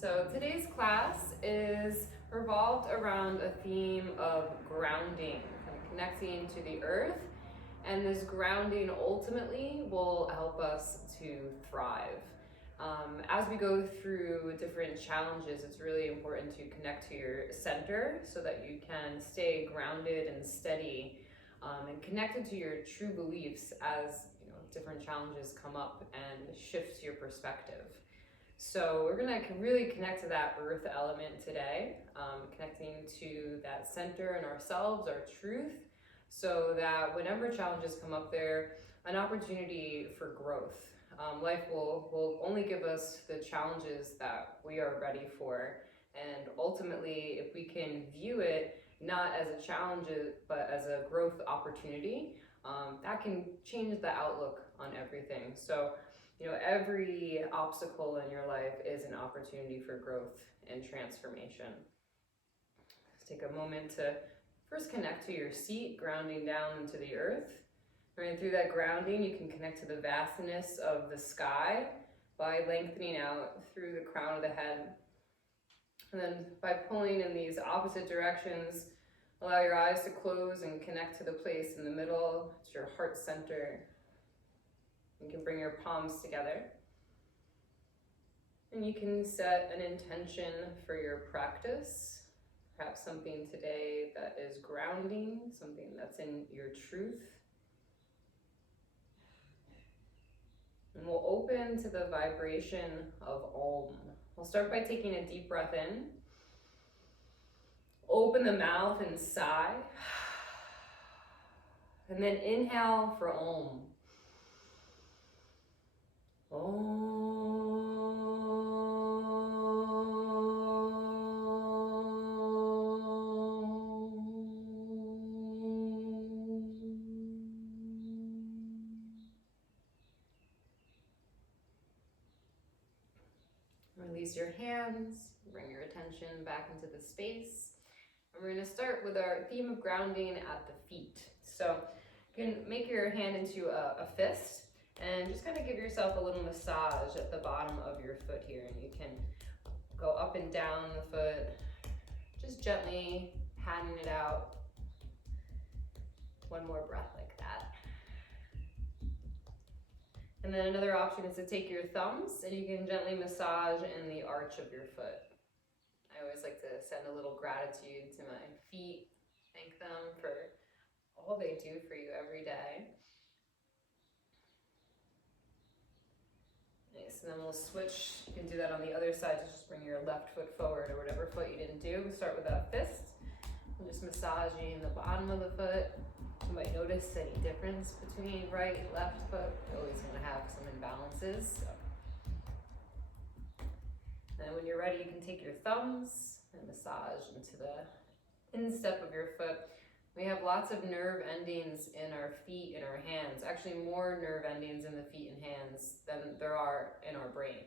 So today's class is revolved around a theme of grounding, kind of connecting to the earth, and this grounding ultimately will help us to thrive. As we go through different challenges, it's really important to connect to your center so that you can stay grounded and steady and connected to your true beliefs as different challenges come up and shift your perspective. So we're gonna really connect to that earth element today, connecting to that center in ourselves, our truth, so that whenever challenges come up there, an opportunity for growth. Life will only give us the challenges that we are ready for. And ultimately, if we can view it not as a challenge, but as a growth opportunity, that can change the outlook on everything. So, every obstacle in your life is an opportunity for growth and transformation. Let's take a moment to first connect to your seat, grounding down into the earth. Right, through that grounding, you can connect to the vastness of the sky by lengthening out through the crown of the head. And then by pulling in these opposite directions, allow your eyes to close and connect to the place in the middle. It's your heart center. You can bring your palms together. And you can set an intention for your practice. Perhaps something today that is grounding, something that's in your truth. And we'll open to the vibration of Om. We'll start by taking a deep breath in. Open the mouth and sigh. And then inhale for Om. Om. Release your hands, bring your attention back into the space. And we're going to start with our theme of grounding at the feet. So you can make your hand into a fist and just kind of give yourself a little massage at the bottom of your foot here. And you can go up and down the foot, just gently patting it out. One more breath like that. And then another option is to take your thumbs and you can gently massage in the arch of your foot. I always like to send a little gratitude to my feet, thank them for all they do for you every day. Nice, and then we'll switch. You can do that on the other side, just bring your left foot forward or whatever foot you didn't do. We'll start with a fist. I'm just massaging the bottom of the foot. You might notice any difference between right, left foot. You're always going to have some imbalances. So. And when you're ready, you can take your thumbs and massage into the instep of your foot. We have lots of nerve endings in our feet and our hands. Actually, more nerve endings in the feet and hands than there are in our brain.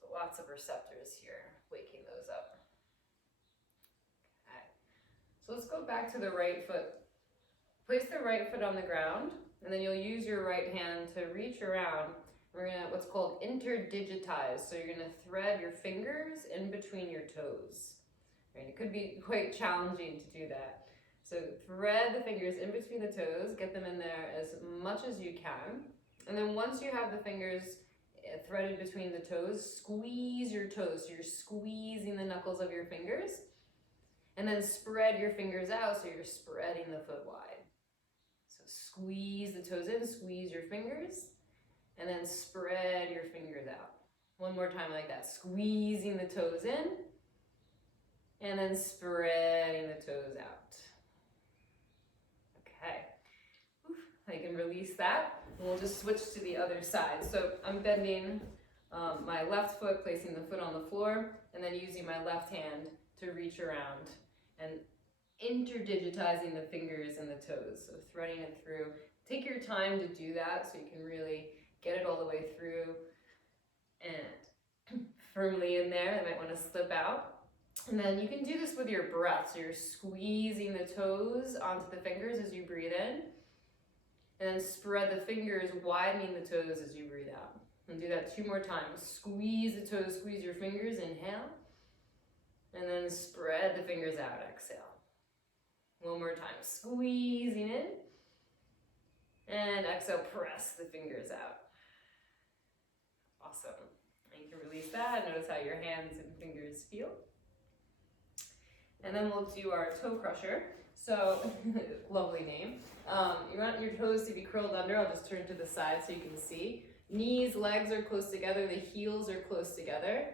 So lots of receptors here, waking those up. Okay. So let's go back to the right foot. Place the right foot on the ground, and then you'll use your right hand to reach around. We're gonna what's called interdigitize. So you're gonna thread your fingers in between your toes. Right? It could be quite challenging to do that. So thread the fingers in between the toes, get them in there as much as you can. And then once you have the fingers threaded between the toes, squeeze your toes. So you're squeezing the knuckles of your fingers. And then spread your fingers out so you're spreading the foot wide. Squeeze the toes in, squeeze your fingers, and then spread your fingers out. One more time like that, squeezing the toes in, and then spreading the toes out. Okay, I can release that, and we'll just switch to the other side. So I'm bending my left foot, placing the foot on the floor, and then using my left hand to reach around and interdigitizing the fingers and the toes, so threading it through. Take your time to do that so you can really get it all the way through and firmly in there. They might want to slip out. And then you can do this with your breath. So you're squeezing the toes onto the fingers as you breathe in, and then spread the fingers, widening the toes as you breathe out. And do that 2 more times. Squeeze the toes, squeeze your fingers, inhale. And then spread the fingers out, exhale. 1 more time, squeezing in. And exhale, press the fingers out. Awesome. And you can release that. Notice how your hands and fingers feel. And then we'll do our toe crusher. So, lovely name. You want your toes to be curled under. I'll just turn to the side so you can see. Knees, legs are close together. The heels are close together.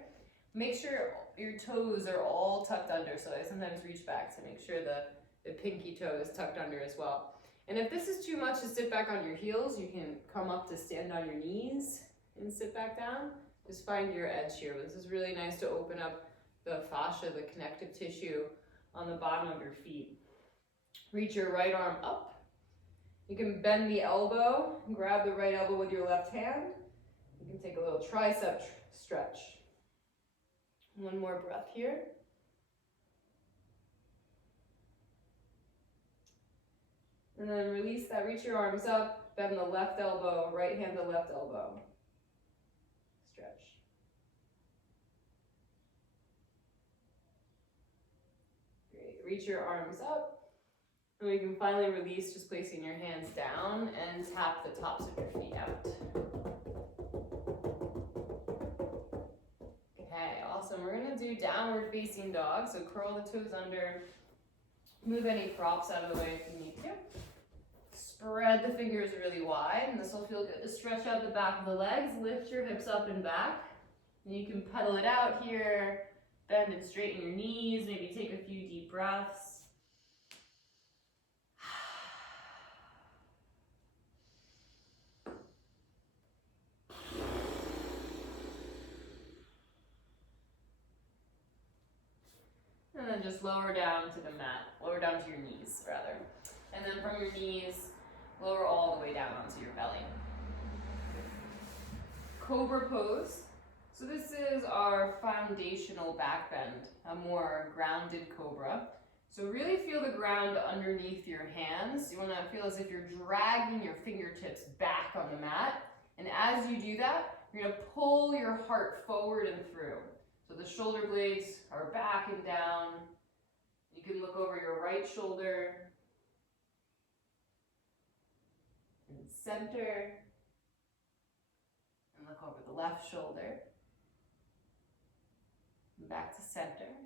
Make sure your toes are all tucked under. So I sometimes reach back to make sure the pinky toe is tucked under as well. And if this is too much to sit back on your heels, you can come up to stand on your knees and sit back down. Just find your edge here. This is really nice to open up the fascia, the connective tissue on the bottom of your feet. Reach your right arm up. You can bend the elbow, grab the right elbow with your left hand. You can take a little tricep stretch. 1 more breath here. And then release that, reach your arms up, bend the left elbow, right hand to left elbow. Stretch. Great, reach your arms up. And we can finally release, just placing your hands down and tap the tops of your feet out. Okay, awesome. We're gonna do downward facing dog. So curl the toes under, move any props out of the way if you need to. Spread the fingers really wide, and this will feel good to stretch out the back of the legs. Lift your hips up and back. And you can pedal it out here, bend and straighten your knees, maybe take a few deep breaths. And then just lower down to the mat, lower down to your knees rather. And then from your knees, lower all the way down onto your belly. Cobra pose. So this is our foundational back bend, a more grounded cobra. So really feel the ground underneath your hands. You want to feel as if you're dragging your fingertips back on the mat. And as you do that, you're going to pull your heart forward and through. So the shoulder blades are back and down. You can look over your right shoulder and center, and look over the left shoulder and back to center.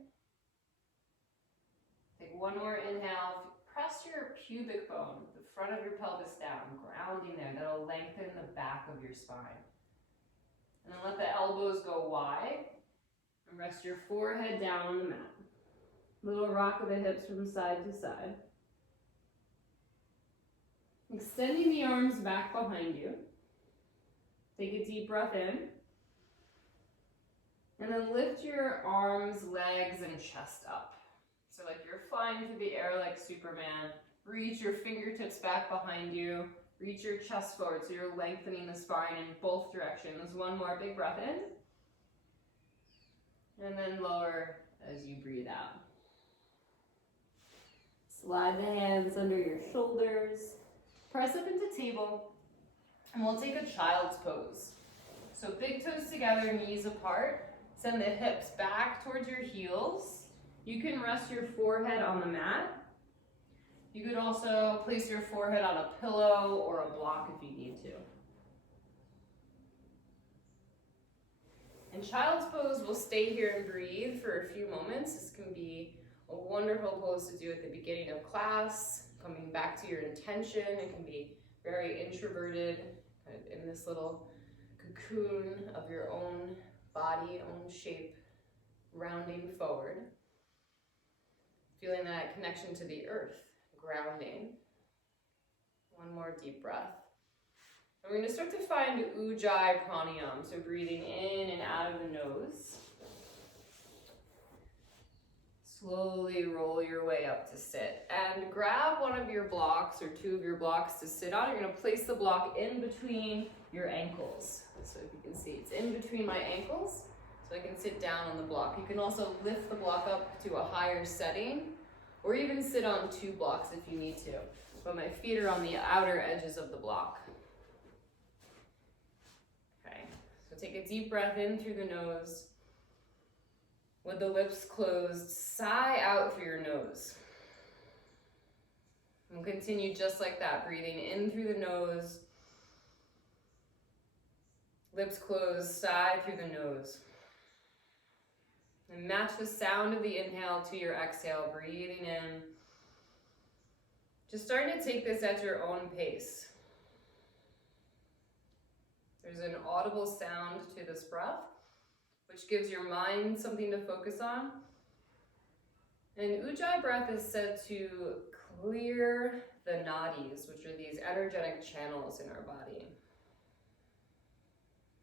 Take 1 more inhale. Press your pubic bone, the front of your pelvis down, grounding there. That'll lengthen the back of your spine. And then let the elbows go wide. And rest your forehead down on the mat. Little rock of the hips from side to side. Extending the arms back behind you. Take a deep breath in. And then lift your arms, legs, and chest up. So like you're flying through the air like Superman. Reach your fingertips back behind you. Reach your chest forward so you're lengthening the spine in both directions. 1 more big breath in. And then lower as you breathe out. Slide the hands under your shoulders. Press up into table. And we'll take a child's pose. So big toes together, knees apart. Send the hips back towards your heels. You can rest your forehead on the mat. You could also place your forehead on a pillow or a block if you need to. In child's pose, we'll stay here and breathe for a few moments. This can be a wonderful pose to do at the beginning of class, coming back to your intention. It can be very introverted, kind of in this little cocoon of your own body, own shape, rounding forward. Feeling that connection to the earth, grounding. 1 more deep breath. And we're going to start to find Ujjayi pranayama, so breathing in and out of the nose. Slowly roll your way up to sit. And grab 1 of your blocks or 2 of your blocks to sit on. You're going to place the block in between your ankles. So if you can see, it's in between my ankles, so I can sit down on the block. You can also lift the block up to a higher setting, or even sit on 2 blocks if you need to. But my feet are on the outer edges of the block. Okay, So take a deep breath in through the nose. With the lips closed, sigh out through your nose. And continue just like that, breathing in through the nose. Lips closed, sigh through the nose. And match the sound of the inhale to your exhale, breathing in. Just starting to take this at your own pace. There's an audible sound to this breath, which gives your mind something to focus on. And Ujjayi breath is said to clear the nadis, which are these energetic channels in our body.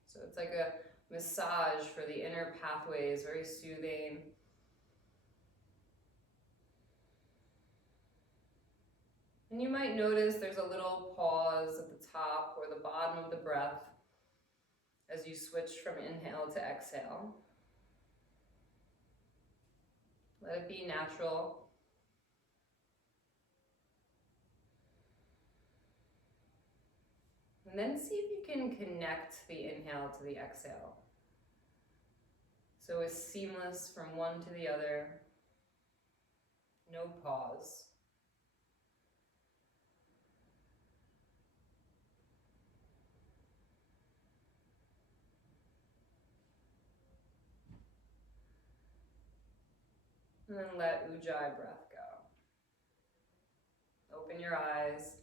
So it's like a massage for the inner pathways, very soothing. And you might notice there's a little pause at the top or the bottom of the breath as you switch from inhale to exhale. Let it be natural. And then see if you can connect the inhale to the exhale. So it's seamless from one to the other. No pause. And then let Ujjayi breath go. Open your eyes.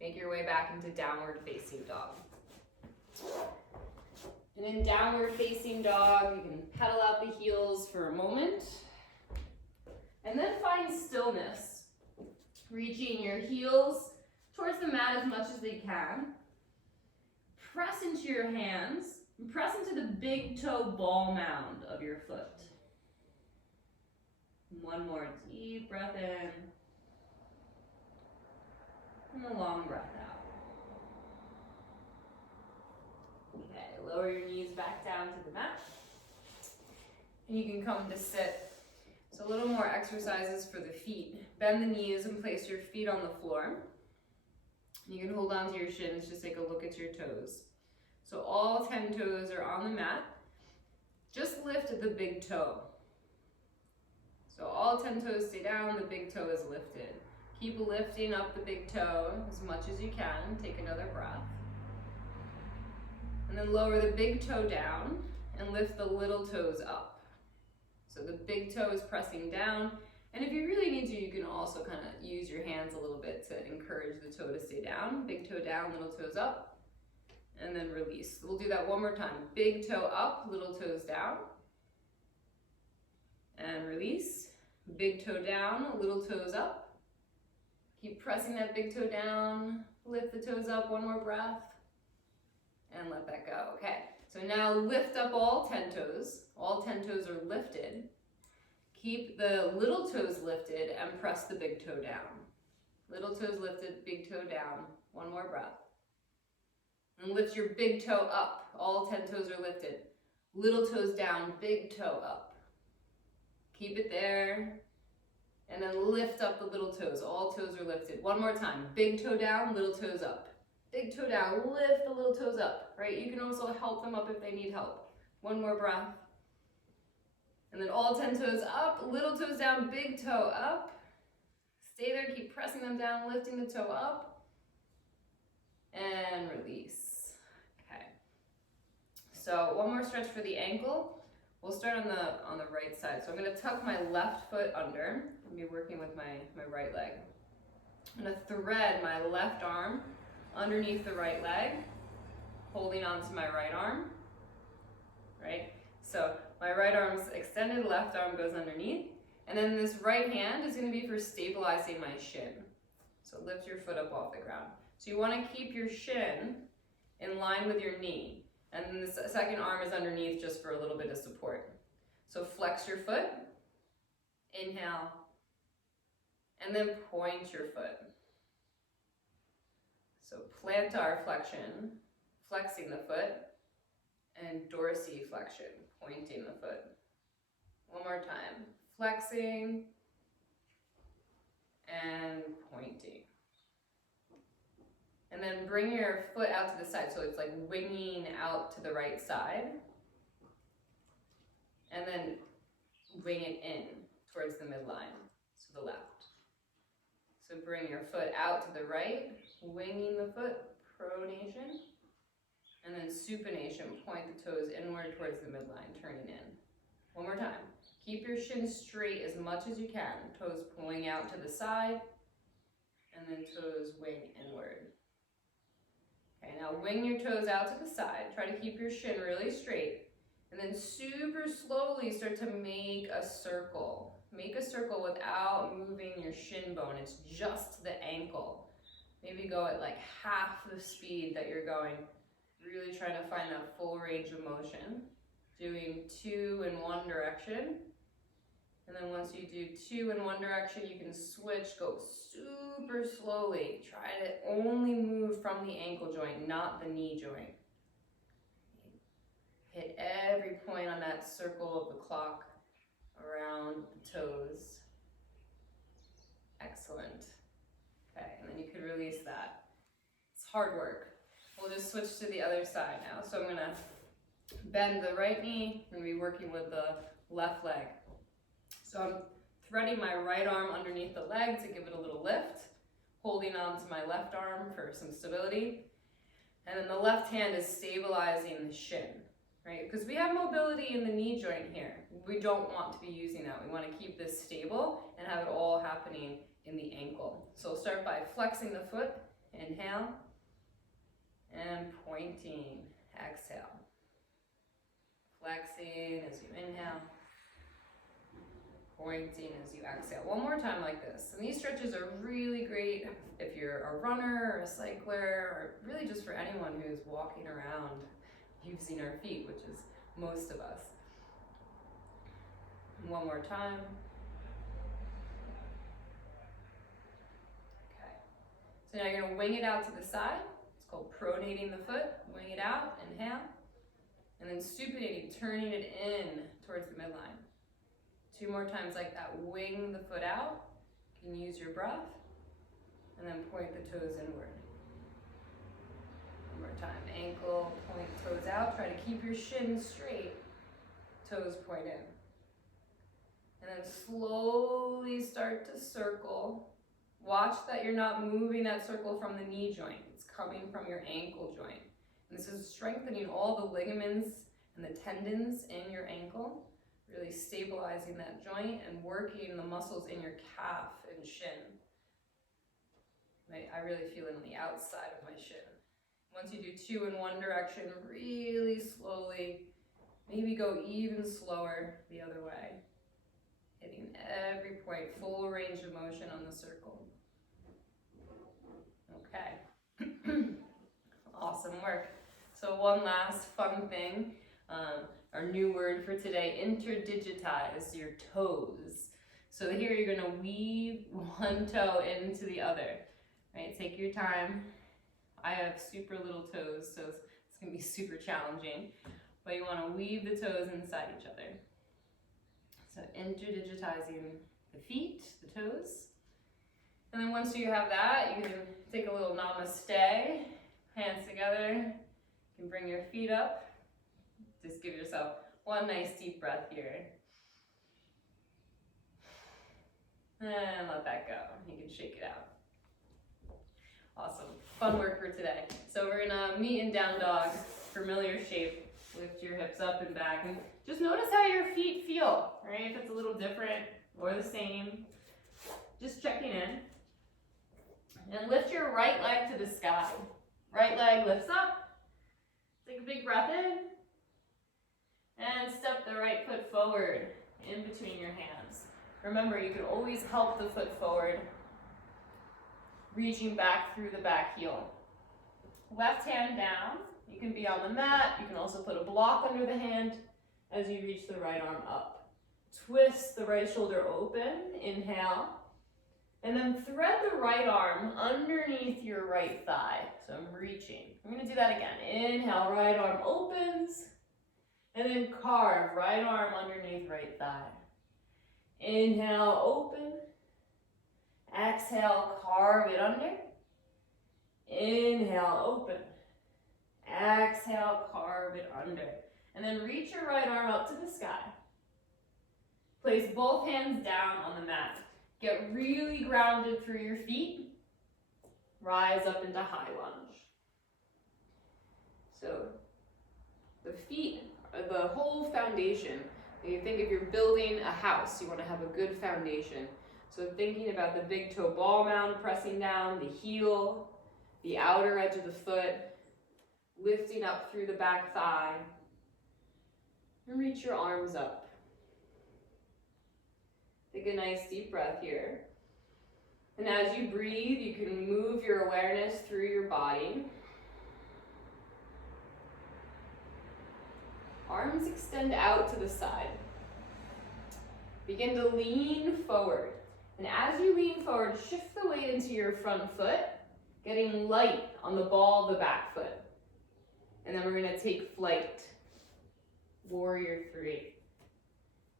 Make your way back into downward facing dog. And in downward facing dog, you can pedal out the heels for a moment. And then find stillness. Reaching your heels towards the mat as much as they can. Press into your hands. And press into the big toe ball mound of your foot. One more deep breath in. And a long breath out. Okay, lower your knees back down to the mat. And you can come to sit. So a little more exercises for the feet. Bend the knees and place your feet on the floor. You can hold on to your shins, just take a look at your toes. So all 10 toes are on the mat. Just lift the big toe. So all 10 toes stay down, the big toe is lifted. Keep lifting up the big toe as much as you can. Take another breath. And then lower the big toe down and lift the little toes up. So the big toe is pressing down. And if you really need to, you can also kind of use your hands a little bit to encourage the toe to stay down. Big toe down, little toes up. And then release. We'll do that one more time. Big toe up, little toes down. And release. Big toe down, little toes up. Keep pressing that big toe down. Lift the toes up, one more breath. And let that go. Okay, so now lift up all 10 toes. All 10 toes are lifted. Keep the little toes lifted and press the big toe down. Little toes lifted, big toe down. One more breath. And lift your big toe up. All 10 toes are lifted. Little toes down, big toe up. Keep it there. And then lift up the little toes. All toes are lifted. One more time. Big toe down, little toes up. Big toe down, lift the little toes up, right? You can also help them up if they need help. One more breath. And then all 10 toes up, little toes down, big toe up. Stay there, keep pressing them down, lifting the toe up. And release. Okay. So one more stretch for the ankle. We'll start on the right side. So I'm gonna tuck my left foot under. I'm gonna be working with my right leg. I'm gonna thread my left arm underneath the right leg, holding onto my right arm, right? So my right arm's extended, left arm goes underneath, and then this right hand is gonna be for stabilizing my shin. So lift your foot up off the ground. So you wanna keep your shin in line with your knee. And then the second arm is underneath just for a little bit of support. So flex your foot, inhale, and then point your foot. So plantar flexion, flexing the foot, and dorsiflexion, pointing the foot. One more time, flexing and pointing. And then bring your foot out to the side, so it's like winging out to the right side. And then wing it in towards the midline, to the left. So bring your foot out to the right, winging the foot, pronation. And then supination, point the toes inward towards the midline, turning in. One more time. Keep your shins straight as much as you can. Toes pulling out to the side, and then toes wing inward. Okay, now wing your toes out to the side. Try to keep your shin really straight. And then super slowly start to make a circle. Make a circle without moving your shin bone. It's just the ankle. Maybe go at like half the speed that you're going. Really trying to find that full range of motion. Doing 2 in one direction. And then once you do 2 in one direction, you can switch, go super slowly. Try to only move from the ankle joint, not the knee joint. Hit every point on that circle of the clock around the toes. Excellent. Okay, and then you could release that. It's hard work. We'll just switch to the other side now. So I'm gonna bend the right knee. I'm gonna be working with the left leg. So I'm threading my right arm underneath the leg to give it a little lift, holding on to my left arm for some stability. And then the left hand is stabilizing the shin, right? Because we have mobility in the knee joint here. We don't want to be using that. We want to keep this stable and have it all happening in the ankle. So we'll start by flexing the foot, inhale, and pointing, exhale. Flexing as you inhale, pointing as you exhale. One more time like this. And these stretches are really great if you're a runner or a cycler, or really just for anyone who's walking around using our feet, which is most of us. One more time. Okay. So now you're going to wing it out to the side. It's called pronating the foot. Wing it out, inhale. And then supinating, turning it in towards the midline. 2 more times like that. Wing the foot out. You can use your breath. And then point the toes inward. One more time. Ankle, point toes out. Try to keep your shins straight. Toes point in. And then slowly start to circle. Watch that you're not moving that circle from the knee joint. It's coming from your ankle joint. And this is strengthening all the ligaments and the tendons in your ankle. Really stabilizing that joint and working the muscles in your calf and shin. I really feel it on the outside of my shin. Once you do 2 in one direction, really slowly, maybe go even slower the other way. Hitting every point, full range of motion on the circle. Okay. Awesome work. So one last fun thing. Our new word for today, interdigitize your toes. So here you're gonna weave one toe into the other, right? Take your time. I have super little toes, so it's gonna be super challenging, but you wanna weave the toes inside each other. So interdigitizing the feet, the toes. And then once you have that, you can take a little namaste, hands together. You can bring your feet up. Just give yourself one nice deep breath here. And let that go. You can shake it out. Awesome. Fun work for today. So we're gonna meet in down dog, familiar shape. Lift your hips up and back. And just notice how your feet feel, right? If it's a little different or the same. Just checking in. And lift your right leg to the sky. Right leg lifts up. Take a big breath in. And step the right foot forward in between your hands. Remember, you can always help the foot forward, reaching back through the back heel. Left hand down. You can be on the mat. You can also put a block under the hand as you reach the right arm up. Twist the right shoulder open. Inhale. And then thread the right arm underneath your right thigh. So I'm reaching. I'm going to do that again. Inhale, right arm opens. And then carve right arm underneath right thigh. Inhale, open. Exhale, carve it under. Inhale, open. Exhale, carve it under. And then reach your right arm up to the sky. Place both hands down on the mat. Get really grounded through your feet. Rise up into high lunge. So the feet are the whole foundation. When you think if you're building a house, you want to have a good foundation. So thinking about the big toe ball mound pressing down, the heel, the outer edge of the foot, lifting up through the back thigh, and reach your arms up. Take a nice deep breath here. And as you breathe, you can move your awareness through your body. Arms extend out to the side. Begin to lean forward. And as you lean forward, shift the weight into your front foot, getting light on the ball of the back foot. And then we're going to take flight. Warrior 3.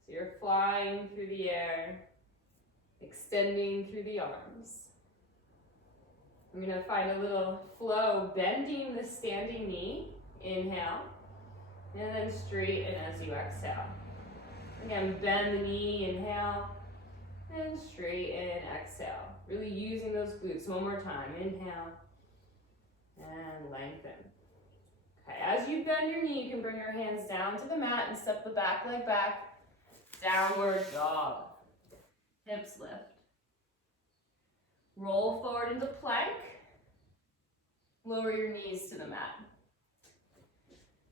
So you're flying through the air, extending through the arms. I'm going to find a little flow, bending the standing knee. Inhale. And then straighten as you exhale. Again, bend the knee, inhale. And straighten, exhale. Really using those glutes. One more time. Inhale. And lengthen. Okay, as you bend your knee, you can bring your hands down to the mat and step the back leg back. Downward dog. Hips lift. Roll forward into plank. Lower your knees to the mat.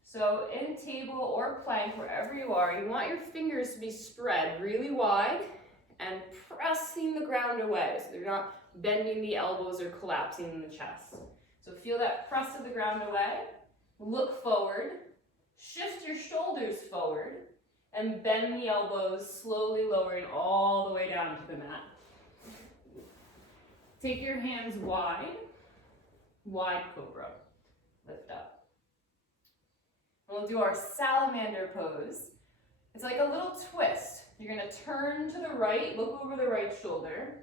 So in table or plank, wherever you are, you want your fingers to be spread really wide and pressing the ground away. So they're not bending the elbows or collapsing in the chest. So feel that press of the ground away. Look forward. Shift your shoulders forward and bend the elbows, slowly lowering all the way down to the mat. Take your hands wide. Wide cobra. Lift up. We'll do our salamander pose. It's like a little twist. You're going to turn to the right, look over the right shoulder,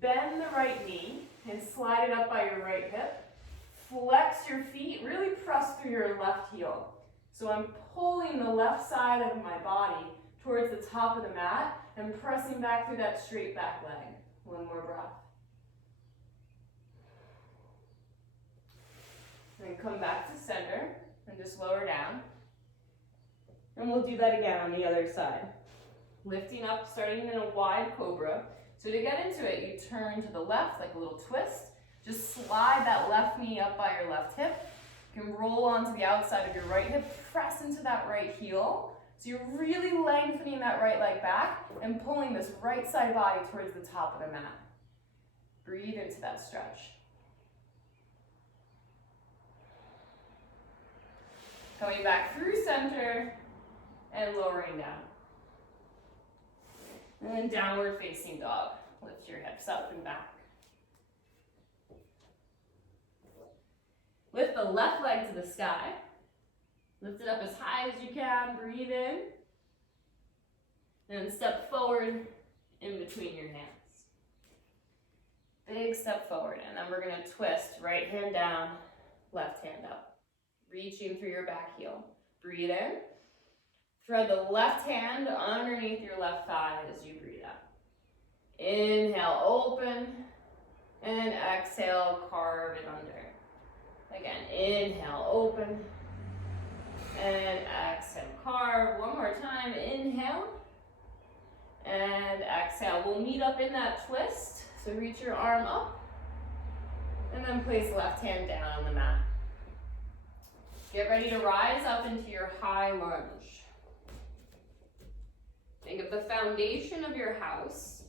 bend the right knee, and slide it up by your right hip. Flex your feet, really press through your left heel. So I'm pulling the left side of my body towards the top of the mat and pressing back through that straight back leg. One more breath. Then come back to center and just lower down. And we'll do that again on the other side. Lifting up, starting in a wide cobra. So to get into it, you turn to the left like a little twist. Just slide that left knee up by your left hip. You can roll onto the outside of your right hip, press into that right heel. So you're really lengthening that right leg back and pulling this right side body towards the top of the mat. Breathe into that stretch. Coming back through center and lowering down. And then downward facing dog. Lift your hips up and back. Lift the left leg to the sky. Lift it up as high as you can. Breathe in. And step forward in between your hands. Big step forward. And then we're going to twist. Right hand down, left hand up. Reaching through your back heel. Breathe in. Thread the left hand underneath your left thigh as you breathe out. Inhale, open. And exhale, carve it under. Again, inhale, open. And exhale, carve. One more time, inhale. And exhale. We'll meet up in that twist. So reach your arm up. And then place left hand down on the mat. Get ready to rise up into your high lunge. Think of the foundation of your house.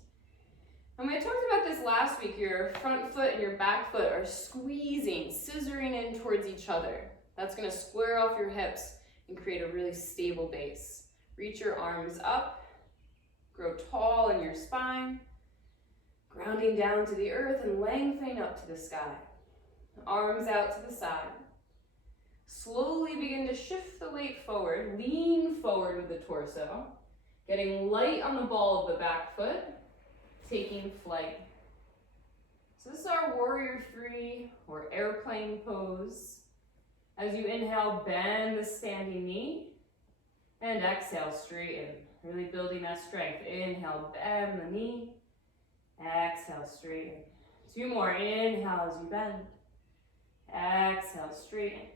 And we talked about this last week, your front foot and your back foot are squeezing, scissoring in towards each other. That's going to square off your hips and create a really stable base. Reach your arms up, grow tall in your spine, grounding down to the earth and lengthening up to the sky. Arms out to the side. Slowly begin to shift the weight forward, lean forward with the torso, getting light on the ball of the back foot, taking flight. So this is our warrior 3 or airplane pose. As you inhale, bend the standing knee and exhale, straighten. Really building that strength. Inhale, bend the knee. Exhale, straighten. 2 more. Inhale as you bend. Exhale, straighten.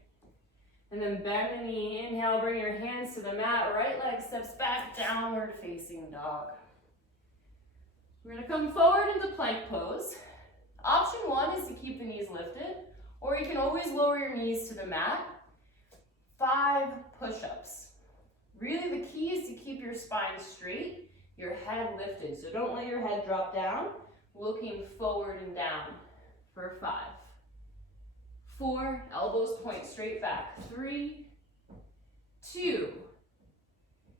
And then bend the knee. Inhale, bring your hands to the mat. Right leg steps back, downward facing dog. We're going to come forward into plank pose. Option 1 is to keep the knees lifted, or you can always lower your knees to the mat. 5 push-ups. Really, the key is to keep your spine straight, your head lifted. So don't let your head drop down, looking forward and down for 5. 4, elbows point straight back. 3, 2,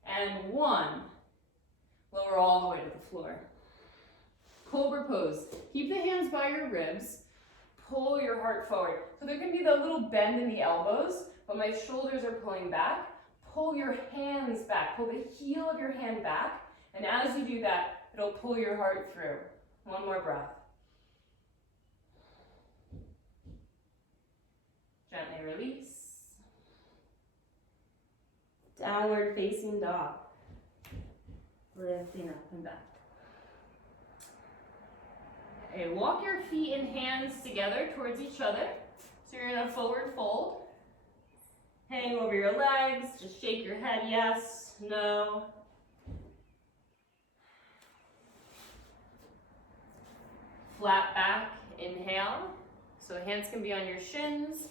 and 1. Lower all the way to the floor. Cobra pose. Keep the hands by your ribs. Pull your heart forward. So there can be the little bend in the elbows, but my shoulders are pulling back. Pull your hands back. Pull the heel of your hand back. And as you do that, it'll pull your heart through. 1 more breath. Gently release. Downward facing dog. Lifting up and back. Okay, walk your feet and hands together towards each other. So you're in a forward fold. Hang over your legs, just shake your head, yes, no. Flat back, inhale. So hands can be on your shins,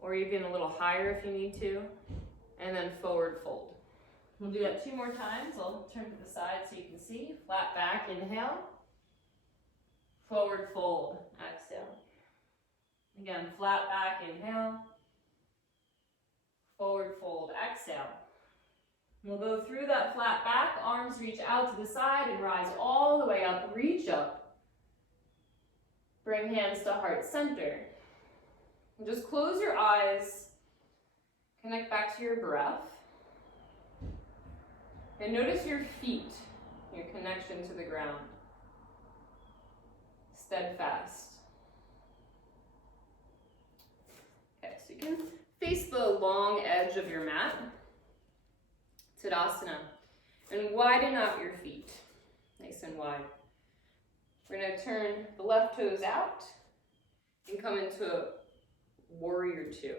or even a little higher if you need to. And then forward fold. We'll do that 2 more times. I'll turn to the side so you can see. Flat back, inhale. Forward fold, exhale. Again, flat back, inhale. Forward fold, exhale. We'll go through that flat back, arms reach out to the side and rise all the way up, reach up. Bring hands to heart center. And just close your eyes, connect back to your breath. And notice your feet, your connection to the ground. Steadfast. Okay, so you can face the long edge of your mat, Tadasana, and widen out your feet, nice and wide. We're going to turn the left toes out and come into a warrior 2.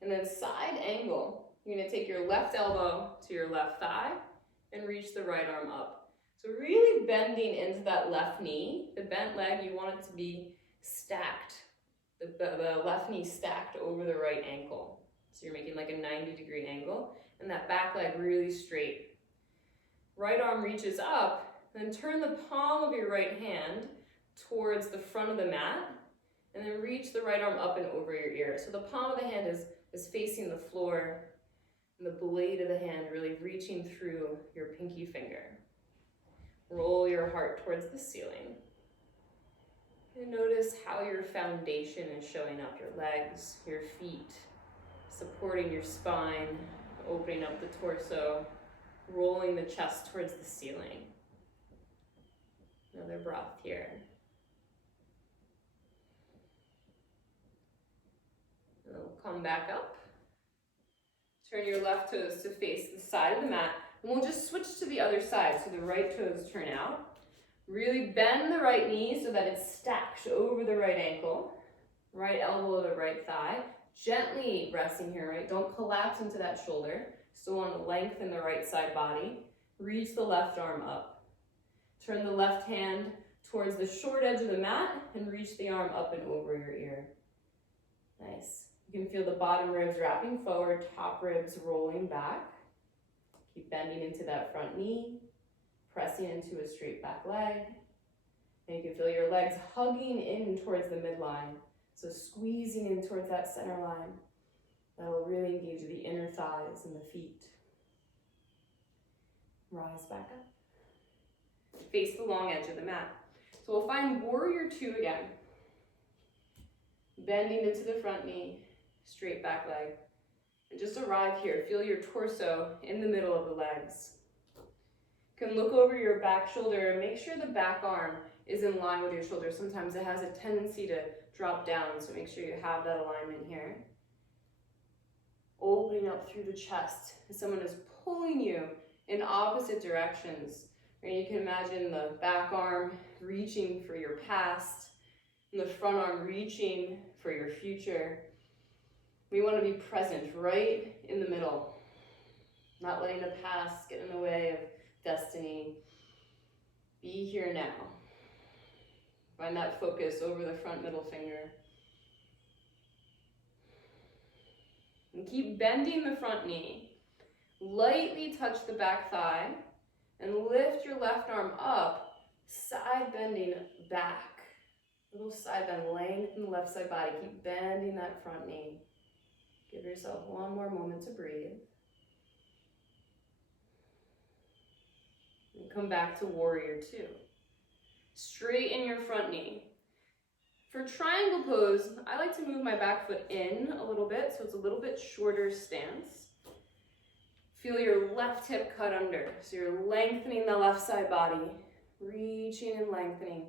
And then side angle, you're going to take your left elbow to your left thigh and reach the right arm up. So really bending into that left knee. The bent leg, you want it to be stacked. The left knee stacked over the right ankle. So you're making like a 90-degree angle. And that back leg really straight. Right arm reaches up. Then turn the palm of your right hand towards the front of the mat. And then reach the right arm up and over your ear. So the palm of the hand is facing the floor. And the blade of the hand really reaching through your pinky finger. Roll your heart towards the ceiling. And notice how your foundation is showing up, your legs, your feet, supporting your spine, opening up the torso, rolling the chest towards the ceiling. Another breath here. And then we'll come back up. Turn your left toes to face the side of the mat. And we'll just switch to the other side. So the right toes turn out. Really bend the right knee so that it's stacked over the right ankle. Right elbow to right thigh. Gently resting here, right? Don't collapse into that shoulder. Still want to lengthen the right side body. Reach the left arm up. Turn the left hand towards the short edge of the mat and reach the arm up and over your ear. Nice. You can feel the bottom ribs wrapping forward, top ribs rolling back. Keep bending into that front knee, pressing into a straight back leg. And you can feel your legs hugging in towards the midline. So squeezing in towards that center line. That will really engage the inner thighs and the feet. Rise back up. Face the long edge of the mat. So we'll find warrior 2 again. Bending into the front knee, straight back leg. And just arrive here. Feel your torso in the middle of the legs. You can look over your back shoulder and make sure the back arm is in line with your shoulders. Sometimes it has a tendency to drop down, so make sure you have that alignment here. Opening up through the chest as someone is pulling you in opposite directions. And you can imagine the back arm reaching for your past, and the front arm reaching for your future. We want to be present right in the middle, not letting the past get in the way of destiny. Be here now. Find that focus over the front middle finger. And keep bending the front knee. Lightly touch the back thigh and lift your left arm up, side bending back. Little side bend, lengthen the left side body. Keep bending that front knee. Give yourself one more moment to breathe. And come back to warrior two. Straighten your front knee. For triangle pose, I like to move my back foot in a little bit, so it's a little bit shorter stance. Feel your left hip cut under, so you're lengthening the left side body, reaching and lengthening.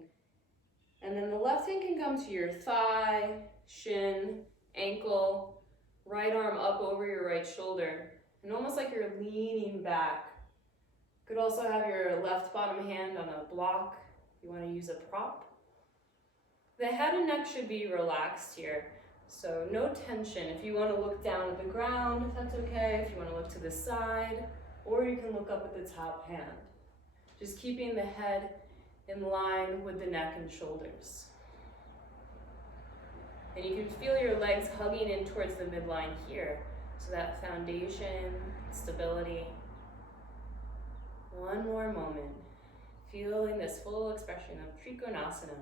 And then the left hand can come to your thigh, shin, ankle, right arm up over your right shoulder, and almost like you're leaning back. Could also have your left bottom hand on a block. You want to use a prop. The head and neck should be relaxed here, so no tension. If you want to look down at the ground, that's okay. If you want to look to the side, or you can look up at the top hand. Just keeping the head in line with the neck and shoulders. And you can feel your legs hugging in towards the midline here, so that foundation, stability. One more moment, feeling this full expression of Trikonasana.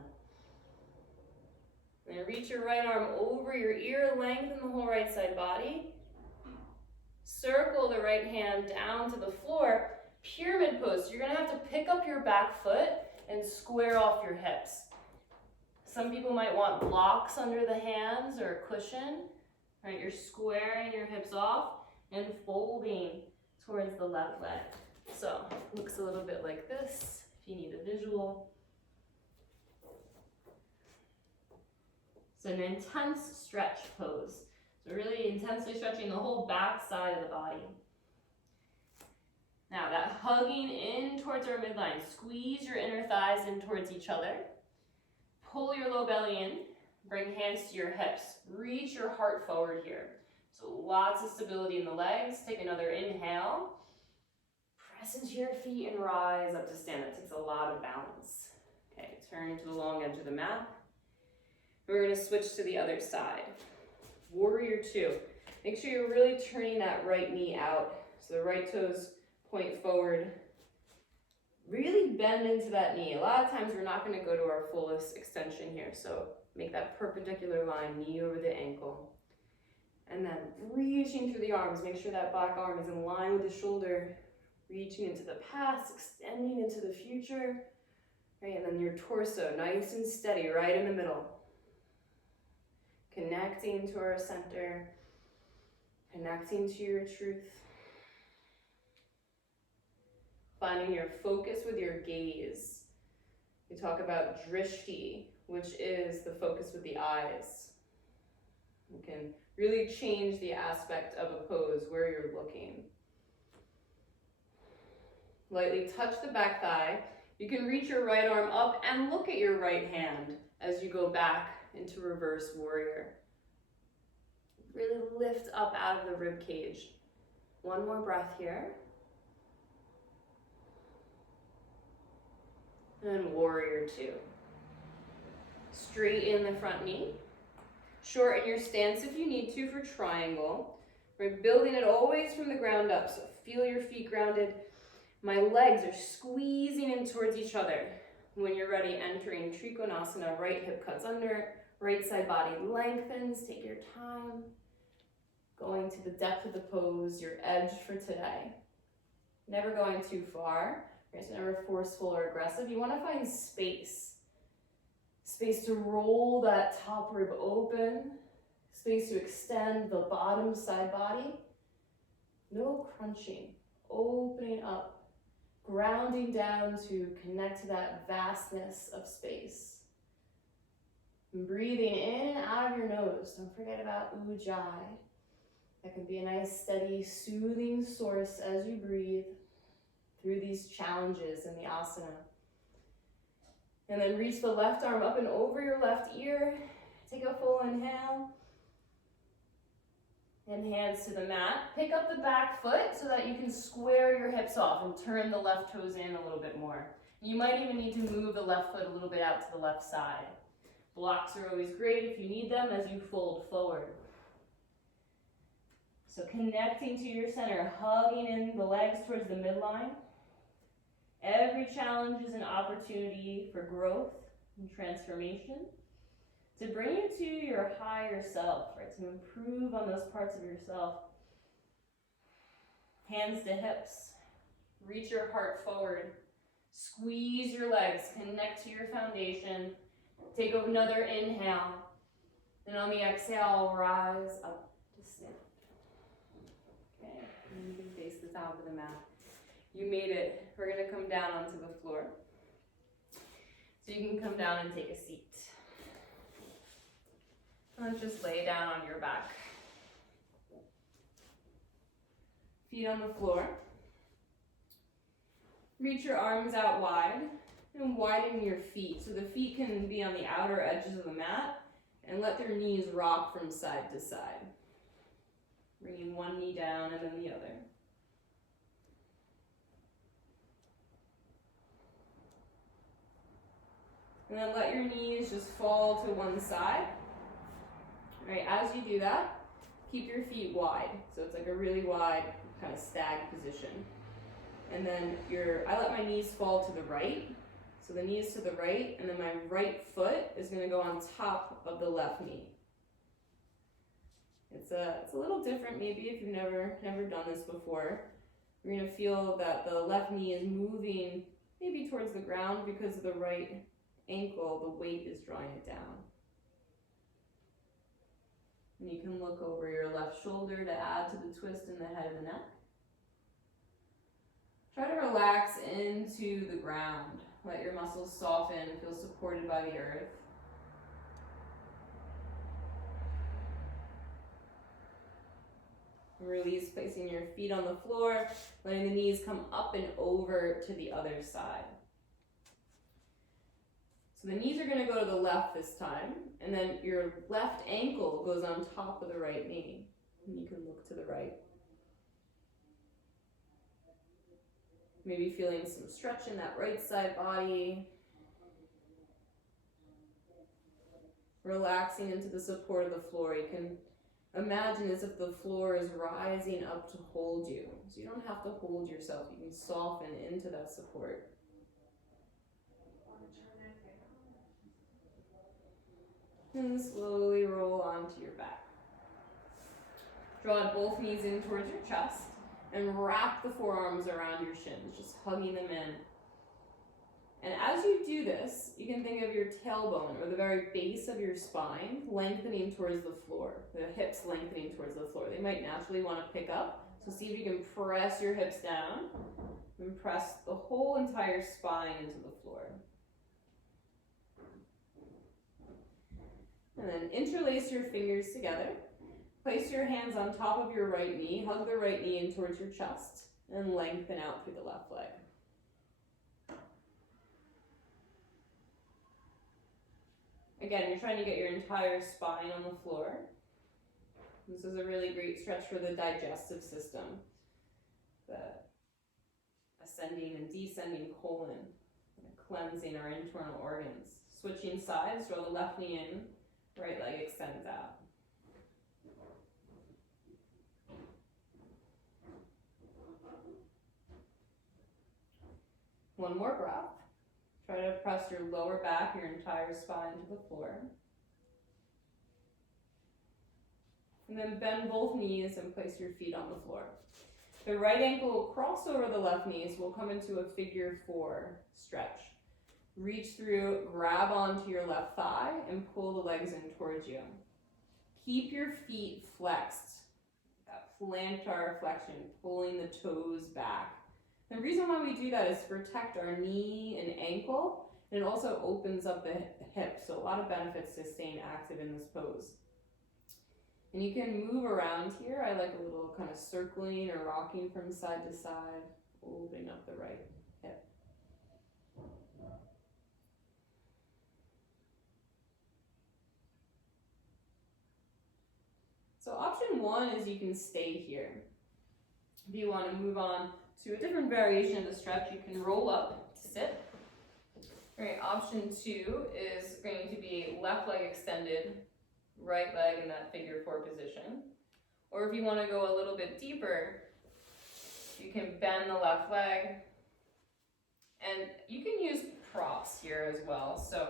And reach your right arm over your ear, lengthen the whole right side body. Circle the right hand down to the floor. Pyramid pose. So you're gonna have to pick up your back foot and square off your hips. Some people might want blocks under the hands or a cushion. Right, you're squaring your hips off and folding towards the left leg. So it looks a little bit like this if you need a visual. It's an intense stretch pose. So really intensely stretching the whole back side of the body. Now that hugging in towards our midline. Squeeze your inner thighs in towards each other. Pull your low belly in. Bring hands to your hips. Reach your heart forward here. So lots of stability in the legs. Take another inhale. Press into your feet and rise up to stand. That takes a lot of balance. Okay, turn to the long edge of the mat. We're going to switch to the other side. Warrior two. Make sure you're really turning that right knee out. So the right toes point forward. Really bend into that knee. A lot of times we're not going to go to our fullest extension here. So make that perpendicular line, knee over the ankle. And then reaching through the arms. Make sure that back arm is in line with the shoulder. Reaching into the past, extending into the future. Right, and then your torso, nice and steady, right in the middle. Connecting to our center, connecting to your truth. Finding your focus with your gaze. We talk about drishti, which is the focus with the eyes. You can really change the aspect of a pose where you're looking. Lightly touch the back thigh. You can reach your right arm up and look at your right hand as you go back into reverse warrior. Really lift up out of the rib cage. One more breath here. And warrior two. Straighten the front knee. Shorten your stance if you need to for triangle. We're building it always from the ground up, so feel your feet grounded. My legs are squeezing in towards each other. When you're ready, entering Trikonasana, right hip cuts under, right side body lengthens. Take your time. Going to the depth of the pose, your edge for today. Never going too far. It's never forceful or aggressive. You want to find space. Space to roll that top rib open. Space to extend the bottom side body. No crunching. Opening up. grounding down to connect to that vastness of space. And breathing in and out of your nose. Don't forget about ujjayi. That can be a nice, steady, soothing source as you breathe through these challenges in the asana. And then reach the left arm up and over your left ear. Take a full inhale. And hands to the mat. Pick up the back foot so that you can square your hips off and turn the left toes in a little bit more. You might even need to move the left foot a little bit out to the left side. Blocks are always great if you need them as you fold forward. So connecting to your center, hugging in the legs towards the midline. Every challenge is an opportunity for growth and transformation, to bring you to your higher self, right? To improve on those parts of yourself. Hands to hips. Reach your heart forward. Squeeze your legs. Connect to your foundation. Take another inhale. And on the exhale, rise up to stand. Okay, and you can face the top of the mat. You made it. We're going to come down onto the floor. So you can come down and take a seat. Let's just lay down on your back. Feet on the floor. Reach your arms out wide and widen your feet. So the feet can be on the outer edges of the mat and let their knees rock from side to side. Bringing one knee down and then the other. And then let your knees just fall to one side. All right, as you do that, keep your feet wide. So it's like a really wide kind of stag position. And then I let my knees fall to the right. So the knees to the right, and then my right foot is going to go on top of the left knee. It's a little different maybe if you've never done this before. You're going to feel that the left knee is moving maybe towards the ground because of the right ankle, the weight is drawing it down. And you can look over your left shoulder to add to the twist in the head of the neck. Try to relax into the ground. Let your muscles soften and feel supported by the earth. Release, placing your feet on the floor, letting the knees come up and over to the other side. So the knees are going to go to the left this time, and then your left ankle goes on top of the right knee. And you can look to the right. Maybe feeling some stretch in that right side body. Relaxing into the support of the floor. You can imagine as if the floor is rising up to hold you. So you don't have to hold yourself. You can soften into that support. And slowly roll onto your back. Draw both knees in towards your chest and wrap the forearms around your shins, just hugging them in. And as you do this, you can think of your tailbone or the very base of your spine lengthening towards the floor, the hips lengthening towards the floor. They might naturally want to pick up, so see if you can press your hips down and press the whole entire spine into the floor. And then interlace your fingers together. Place your hands on top of your right knee. Hug the right knee in towards your chest and lengthen out through the left leg. Again, you're trying to get your entire spine on the floor. This is a really great stretch for the digestive system, the ascending and descending colon, cleansing our internal organs. Switching sides, draw the left knee in, right leg extends out. One more breath. Try to press your lower back, your entire spine to the floor. And then bend both knees and place your feet on the floor. The right ankle will cross over the left knee, so we'll come into a figure 4 stretch. Reach through, grab onto your left thigh, and pull the legs in towards you. Keep your feet flexed. That plantar flexion, pulling the toes back. The reason why we do that is to protect our knee and ankle, and it also opens up the hip, so a lot of benefits to staying active in this pose. And you can move around here. I like a little kind of circling or rocking from side to side, opening up the right hip. So option one is you can stay here. If you want to move on to a different variation of the stretch, you can roll up to sit. All right, option two is going to be left leg extended, right leg in that figure four position. Or if you want to go a little bit deeper, you can bend the left leg. And you can use props here as well. So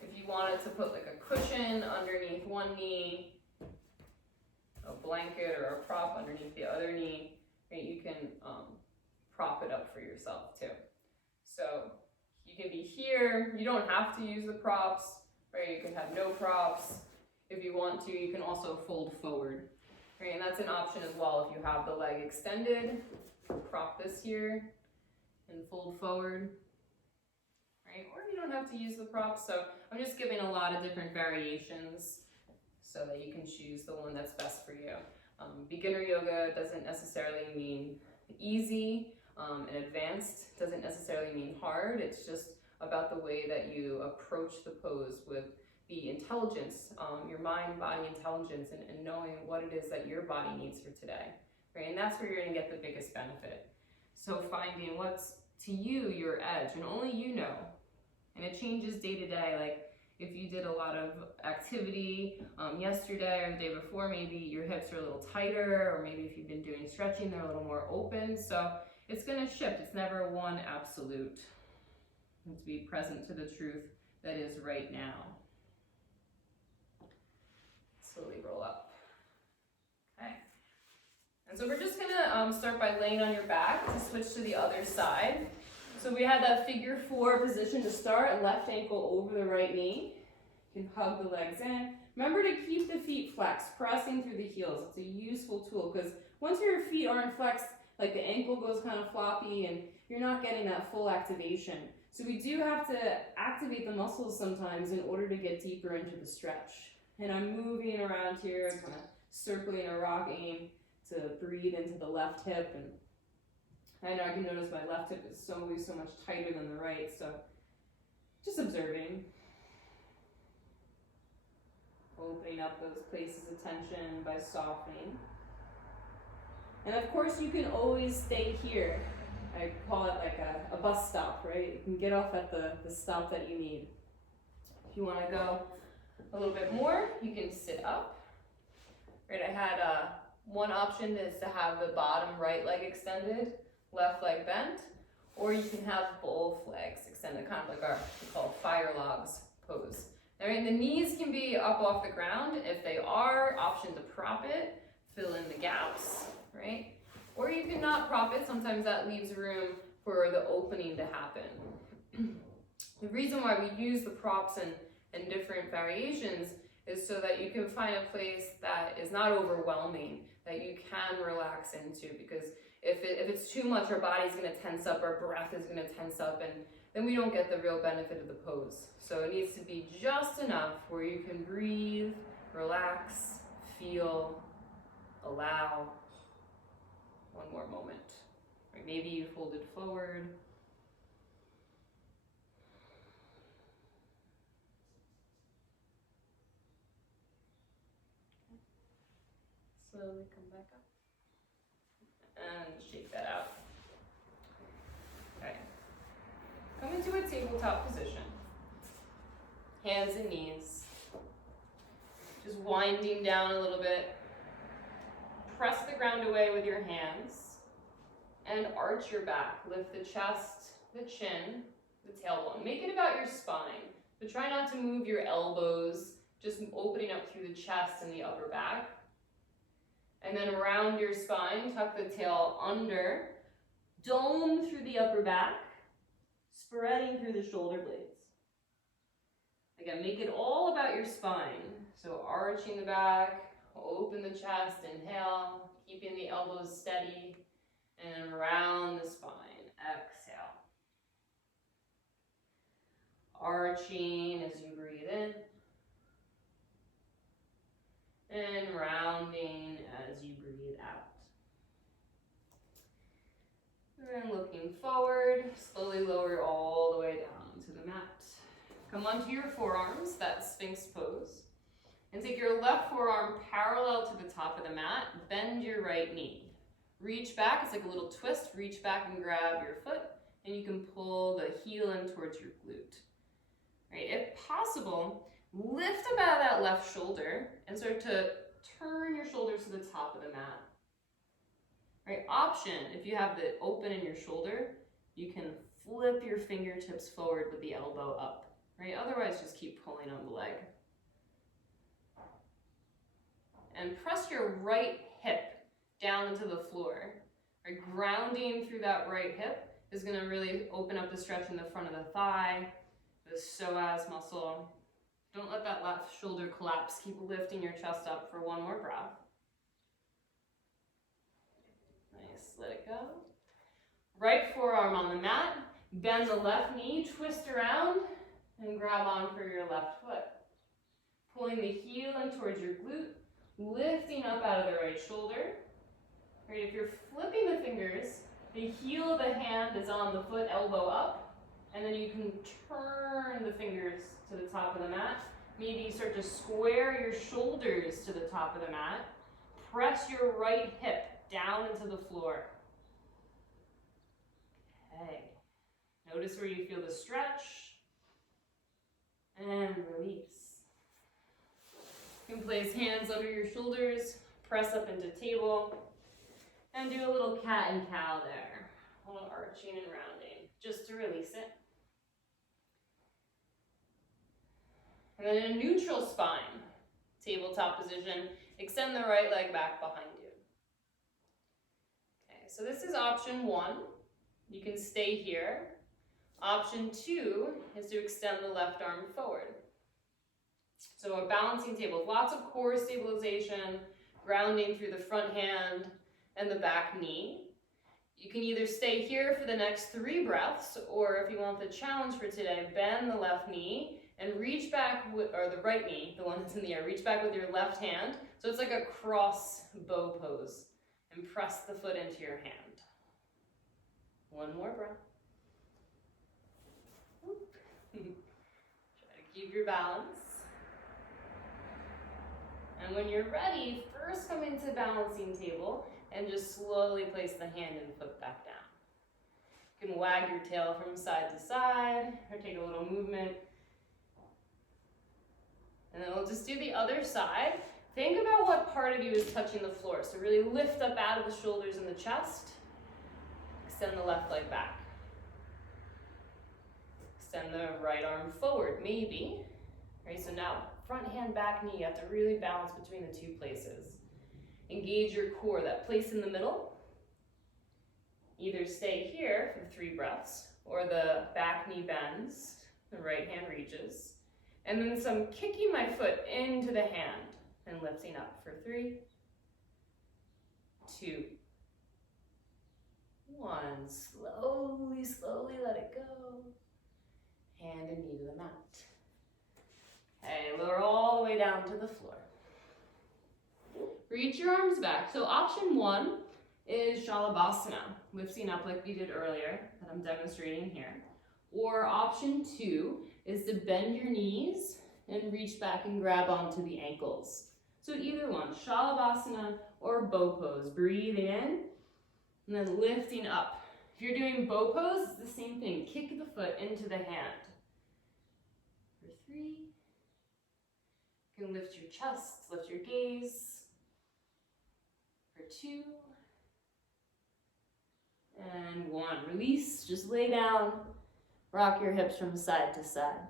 if you wanted to put like a cushion underneath one knee, a blanket or a prop underneath the other knee, right, you can prop it up for yourself too. So you can be here, you don't have to use the props, right? You can have no props. If you want to, you can also fold forward, right? And that's an option as well. If you have the leg extended, prop this here and fold forward, right? Or you don't have to use the props. So I'm just giving a lot of different variations so that you can choose the one that's best for you. Beginner yoga doesn't necessarily mean easy, and advanced doesn't necessarily mean hard. It's just about the way that you approach the pose with the intelligence, your mind-body intelligence, and knowing what it is that your body needs for today, right? And that's where you're gonna get the biggest benefit. So finding what's, to you, your edge, and only you know. And it changes day to day. Like if you did a lot of activity yesterday or the day before, maybe your hips are a little tighter, or maybe if you've been doing stretching, they're a little more open. So it's gonna shift. It's never one absolute. You have to be present to the truth that is right now. Slowly roll up. Okay. And so we're just gonna start by laying on your back to switch to the other side. So we had that figure four position to start, left ankle over the right knee. You can hug the legs in. Remember to keep the feet flexed, pressing through the heels. It's a useful tool because once your feet aren't flexed, like the ankle goes kind of floppy and you're not getting that full activation. So we do have to activate the muscles sometimes in order to get deeper into the stretch. And I'm moving around here, kind of circling or rocking to breathe into the left hip. And I know I can notice my left hip is always so much tighter than the right, so just observing. Opening up those places of tension by softening. And of course you can always stay here. I call it like a bus stop, right? You can get off at the stop that you need. If you want to go a little bit more, you can sit up. Right, I had one option is to have the bottom right leg extended, left leg bent, or you can have both legs extended, kind of like our, we call fire logs pose. All right, and the knees can be up off the ground. If they are, option to prop it, fill in the gaps, right? Or you can not prop it. Sometimes that leaves room for the opening to happen. The reason why we use the props and different variations is so that you can find a place that is not overwhelming, that you can relax into, because if it's too much, our body's going to tense up, our breath is going to tense up, and then we don't get the real benefit of the pose. So it needs to be just enough where you can breathe, relax, feel, allow. One more moment. Or maybe you fold it forward. Slowly come back up. And shake that out. Okay. Come into a tabletop position. Hands and knees. Just winding down a little bit. Press the ground away with your hands. And arch your back. Lift the chest, the chin, the tailbone. Make it about your spine. But try not to move your elbows. Just opening up through the chest and the upper back. And then round your spine, tuck the tail under, dome through the upper back, spreading through the shoulder blades. Again, make it all about your spine. So arching the back, open the chest, inhale, keeping the elbows steady, and round the spine. Exhale. Arching as you breathe in. And rounding as you breathe out. And then looking forward, slowly lower all the way down onto the mat. Come onto your forearms, that Sphinx pose. And take your left forearm parallel to the top of the mat. Bend your right knee. Reach back, it's like a little twist. Reach back and grab your foot. And you can pull the heel in towards your glute. Right? If possible, lift up out of that left shoulder and start to turn your shoulders to the top of the mat. Right? Option, if you have the open in your shoulder, you can flip your fingertips forward with the elbow up. Right? Otherwise, just keep pulling on the leg. And press your right hip down into the floor. Right? Grounding through that right hip is going to really open up the stretch in the front of the thigh, the psoas muscle. Don't let that left shoulder collapse. Keep lifting your chest up for one more breath. Nice, let it go. Right forearm on the mat. Bend the left knee, twist around, and grab on for your left foot. Pulling the heel in towards your glute, lifting up out of the right shoulder. Right, if you're flipping the fingers, the heel of the hand is on the foot, elbow up, and then you can turn the fingers to the top of the mat. Maybe start to square your shoulders to the top of the mat. Press your right hip down into the floor. Okay. Notice where you feel the stretch. And release. You can place hands under your shoulders, press up into table, and do a little cat and cow there. A little arching and rounding, just to release it. And then in a neutral spine, tabletop position, extend the right leg back behind you. Okay, so this is option 1. You can stay here. Option 2 is to extend the left arm forward. So a balancing table, lots of core stabilization, grounding through the front hand and the back knee. You can either stay here for the next 3 breaths, or if you want the challenge for today, bend the left knee and reach back, or the right knee, the one that's in the air, reach back with your left hand. So it's like a cross bow pose. And press the foot into your hand. One more breath. Try to keep your balance. And when you're ready, first come into balancing table and just slowly place the hand and foot back down. You can wag your tail from side to side or take a little movement. And then we'll just do the other side. Think about what part of you is touching the floor. So really lift up out of the shoulders and the chest. Extend the left leg back. Extend the right arm forward, maybe. Right, so now front hand, back knee, you have to really balance between the 2 places. Engage your core, that place in the middle. Either stay here for 3 breaths, or the back knee bends, the right hand reaches. And then some kicking my foot into the hand and lifting up for 3, 2, 1. Slowly, slowly let it go. Hand and knee to the mat. Okay, lower all the way down to the floor. Reach your arms back. So option 1 is Shalabhasana, lifting up like we did earlier, that I'm demonstrating here. Or option 2 is to bend your knees and reach back and grab onto the ankles. So either one, Shalabhasana or bow pose. Breathing in and then lifting up. If you're doing bow pose, it's the same thing. Kick the foot into the hand. For 3. You can lift your chest, lift your gaze. For 2. And 1. Release, just lay down. Rock your hips from side to side.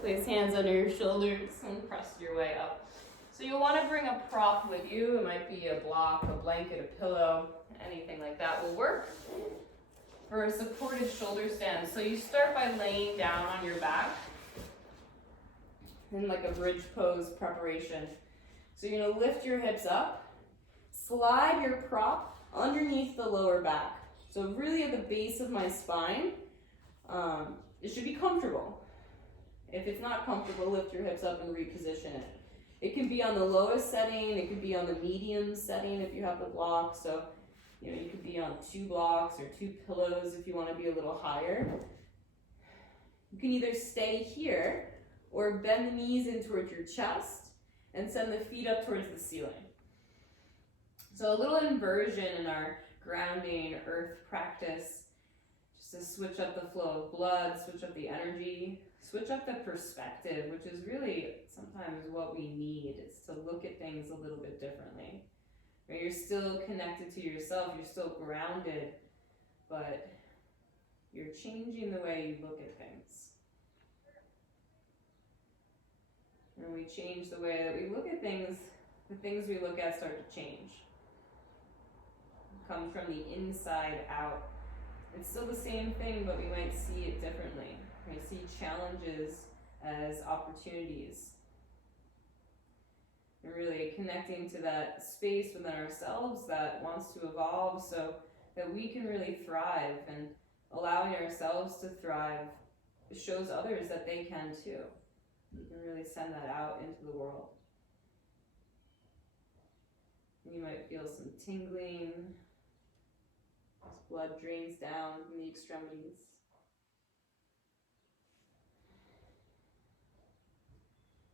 Place hands under your shoulders and press your way up. So you'll want to bring a prop with you. It might be a block, a blanket, a pillow, anything like that will work. For a supported shoulder stand. So you start by laying down on your back in like a bridge pose preparation. So you're gonna lift your hips up, slide your prop underneath the lower back. So really at the base of my spine, it should be comfortable. If it's not comfortable, lift your hips up and reposition it. It can be on the lowest setting, it could be on the medium setting if you have the block. So, you could be on 2 blocks or 2 pillows if you want to be a little higher. You can either stay here or bend the knees in towards your chest and send the feet up towards the ceiling. So a little inversion in our grounding earth practice, just to switch up the flow of blood, switch up the energy, switch up the perspective, which is really sometimes what we need, is to look at things a little bit differently. Right? You're still connected to yourself, you're still grounded, but you're changing the way you look at things. When we change the way that we look at things, the things we look at start to change. It comes from the inside out. It's still the same thing, but we might see it differently. We see challenges as opportunities. And really connecting to that space within ourselves that wants to evolve so that we can really thrive, and allowing ourselves to thrive shows others that they can too. You can really send that out into the world. You might feel some tingling as blood drains down from the extremities.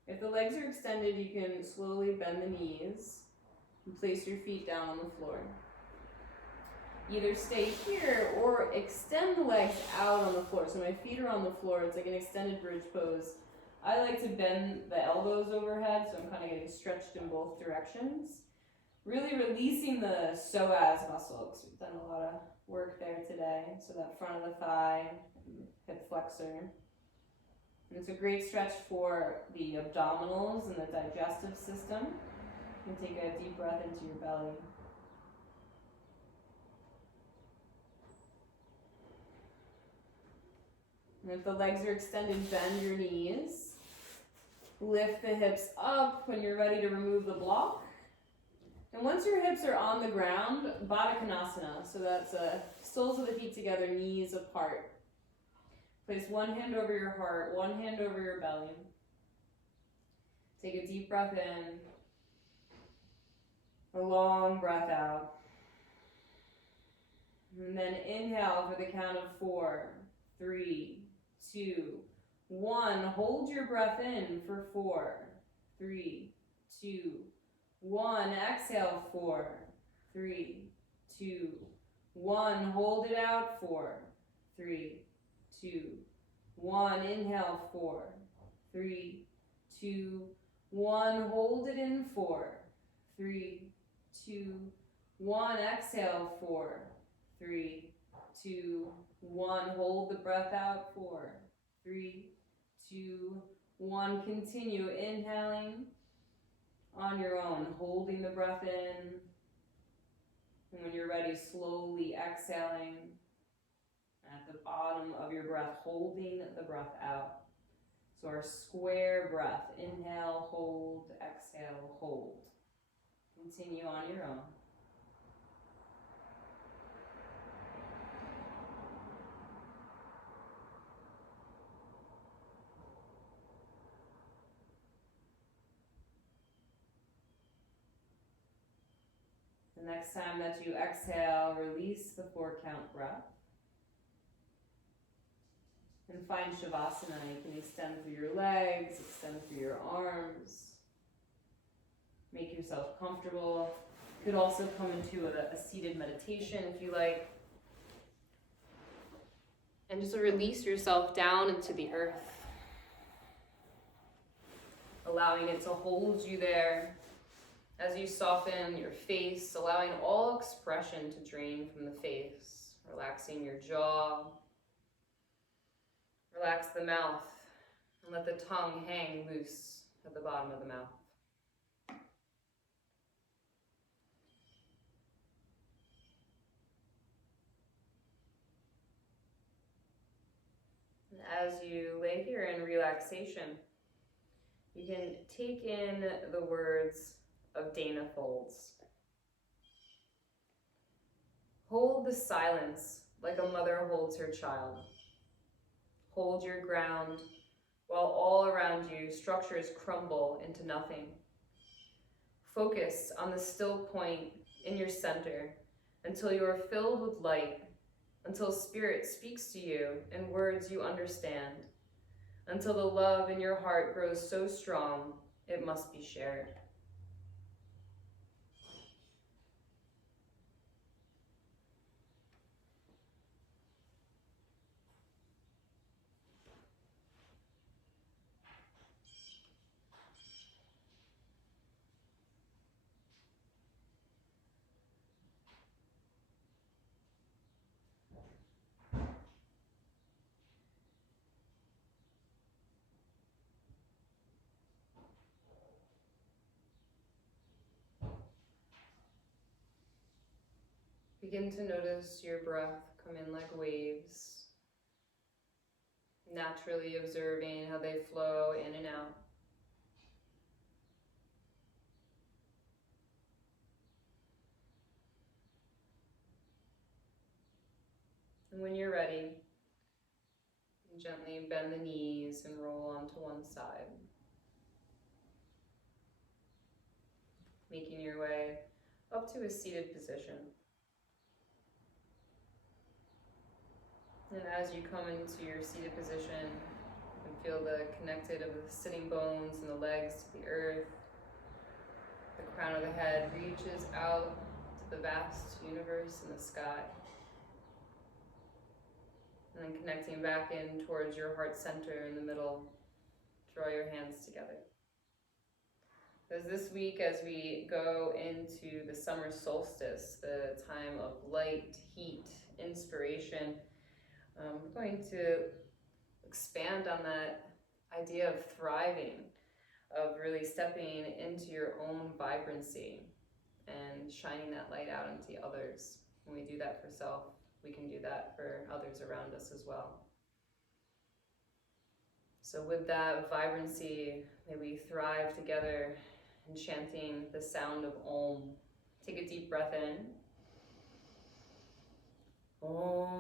If the legs are extended, you can slowly bend the knees and place your feet down on the floor. Either stay here or extend the legs out on the floor. So my feet are on the floor, it's like an extended bridge pose. I like to bend the elbows overhead, so I'm kind of getting stretched in both directions. Really releasing the psoas muscle, because we've done a lot of work there today. So that front of the thigh, hip flexor. And it's a great stretch for the abdominals and the digestive system. You can take a deep breath into your belly. And if the legs are extended, bend your knees. Lift the hips up when you're ready to remove the block. And once your hips are on the ground, Baddha Konasana. So that's soles of the feet together, knees apart. Place one hand over your heart, one hand over your belly. Take a deep breath in. A long breath out. And then inhale for the count of 4, 3, 2, 1. Hold your breath in for 4, 3, 2, 1. Exhale, 4, 3, 2, 1. Hold it out, 4, 3, 2, 1. Inhale, 4, 3, 2, 1. Hold it in, 4, 3, 2, 1. Exhale, 4, 3, 2, 1. Hold the breath out, 4, 3, 2, 1. Continue inhaling on your own, holding the breath in. And when you're ready, slowly exhaling. At the bottom of your breath, holding the breath out. So our square breath, inhale, hold, exhale, hold. Continue on your own. The next time that you exhale, release the 4-count breath. And find Shavasana. You can extend through your legs, extend through your arms. Make yourself comfortable. You could also come into a seated meditation if you like. And just release yourself down into the earth. Allowing it to hold you there as you soften your face, allowing all expression to drain from the face, relaxing your jaw. Relax the mouth and let the tongue hang loose at the bottom of the mouth. And as you lay here in relaxation, you can take in the words of Dana folds. Hold the silence like a mother holds her child. Hold your ground while all around you structures crumble into nothing. Focus on the still point in your center until you are filled with light, until Spirit speaks to you in words you understand, until the love in your heart grows so strong it must be shared. Begin to notice your breath come in like waves, naturally observing how they flow in and out. And when you're ready, gently bend the knees and roll onto one side. Making your way up to a seated position. And as you come into your seated position, you can feel the connected of the sitting bones and the legs to the earth. The crown of the head reaches out to the vast universe and the sky. And then connecting back in towards your heart center in the middle, draw your hands together. As this week, as we go into the summer solstice, the time of light, heat, inspiration, we're going to expand on that idea of thriving, of really stepping into your own vibrancy and shining that light out into others. When we do that for self, we can do that for others around us as well. So with that vibrancy, may we thrive together in chanting the sound of Om. Take a deep breath in. Om.